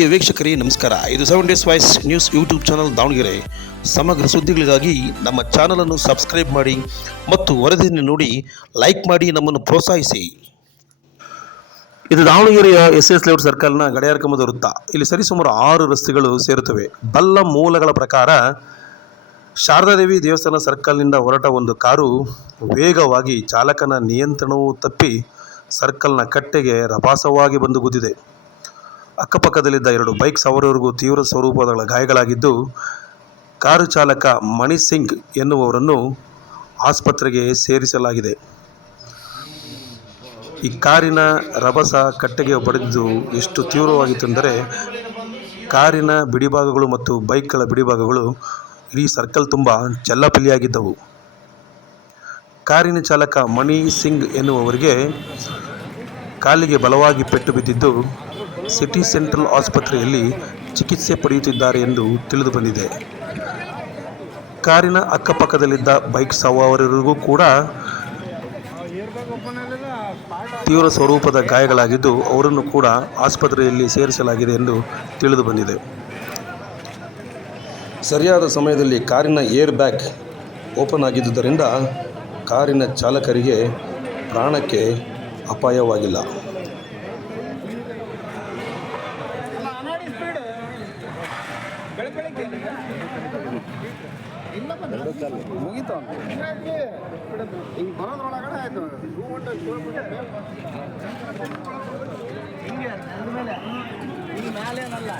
ಪ್ರಿಯ ವೀಕ್ಷಕರೇ ನಮಸ್ಕಾರ. ಇದು 7 days voice news YouTube channel Davanagere. ಸಮಗ್ರ ಸುದ್ದಿಗಳಿಗಾಗಿ ನಮ್ಮ ಚಾನಲನ್ನು ಸಬ್ಸ್ಕ್ರೈಬ್ ಮಾಡಿ ಮತ್ತು ವರದಿಯನ್ನು ನೋಡಿ ಲೈಕ್ ಮಾಡಿ ನಮ್ಮನ್ನು ಪ್ರೋತ್ಸಾಹಿಸಿ. ಇದು ದಾವಣಗೆರೆಯ ಎಸ್ ಲೇಔಟ್ ಸರ್ಕಲ್ನ ಗಡಿಯಾರ ಕಂಬದ ವೃತ್ತ. ಇಲ್ಲಿ ಸರಿಸುಮಾರು 6 ರಸ್ತೆಗಳು ಸೇರುತ್ತವೆ. ಬಲ್ಲ ಮೂಲಗಳ ಪ್ರಕಾರ ಶಾರದಾದೇವಿ ದೇವಸ್ಥಾನ ಸರ್ಕಲ್ನಿಂದ ಹೊರಟ ಒಂದು ಕಾರು ವೇಗವಾಗಿ ಚಾಲಕನ ನಿಯಂತ್ರಣವು ತಪ್ಪಿ ಸರ್ಕಲ್ನ ಕಟ್ಟೆಗೆ ರಭಸವಾಗಿ ಬಂದು ಗುದ್ದಿದೆ. ಅಕ್ಕಪಕ್ಕದಲ್ಲಿದ್ದ 2 ಬೈಕ್ ಸವಾರರಿಗೂ ತೀವ್ರ ಸ್ವರೂಪದ ಗಾಯಗಳಾಗಿದ್ದು, ಕಾರು ಚಾಲಕ ಮಣಿಸಿಂಗ್ ಎನ್ನುವವರನ್ನು ಆಸ್ಪತ್ರೆಗೆ ಸೇರಿಸಲಾಗಿದೆ. ಈ ಕಾರಿನ ರಭಸ ಕಟ್ಟೆಗೆ ಬಡಿದು ಎಷ್ಟು ತೀವ್ರವಾಗಿತ್ತೆಂದರೆ ಕಾರಿನ ಬಿಡಿಭಾಗಗಳು ಮತ್ತು ಬೈಕ್ಗಳ ಬಿಡಿಭಾಗಗಳು ಇಡೀ ಸರ್ಕಲ್ ತುಂಬ ಚೆಲ್ಲಾಪಿಲ್ಲಿಯಾಗಿದ್ದವು. ಕಾರಿನ ಚಾಲಕ ಮಣಿ ಸಿಂಗ್ ಎನ್ನುವವರಿಗೆ ಕಾಲಿಗೆ ಬಲವಾಗಿ ಪೆಟ್ಟು ಬಿದ್ದಿದ್ದು ಸಿಟಿ ಸೆಂಟ್ರಲ್ ಆಸ್ಪತ್ರೆಯಲ್ಲಿ ಚಿಕಿತ್ಸೆ ಪಡೆಯುತ್ತಿದ್ದಾರೆ ಎಂದು ತಿಳಿದು ಬಂದಿದೆ. ಕಾರಿನ ಅಕ್ಕಪಕ್ಕದಲ್ಲಿದ್ದ ಬೈಕ್ ಸವಾರರಿಗೂ ಕೂಡ ತೀವ್ರ ಸ್ವರೂಪದ ಗಾಯಗಳಾಗಿದ್ದು ಅವರನ್ನು ಕೂಡ ಆಸ್ಪತ್ರೆಯಲ್ಲಿ ಸೇರಿಸಲಾಗಿದೆ ಎಂದು ತಿಳಿದು ಬಂದಿದೆ. ಸರಿಯಾದ ಸಮಯದಲ್ಲಿ ಕಾರಿನ ಏರ್ ಬ್ಯಾಗ್ ಓಪನ್ ಆಗಿದ್ದುದರಿಂದ ಕಾರಿನ ಚಾಲಕರಿಗೆ ಪ್ರಾಣಕ್ಕೆ ಅಪಾಯವಾಗಿಲ್ಲ. ಮುಗೀತು ಹಿಂಗೆ ಬರೋದ್ರೊಳಗಡೆ ಆಯಿತು. ಹಿಂಗೆ ಮೇಲೆ ಹಿಂಗೆ ಮೇಲೇನಲ್ಲ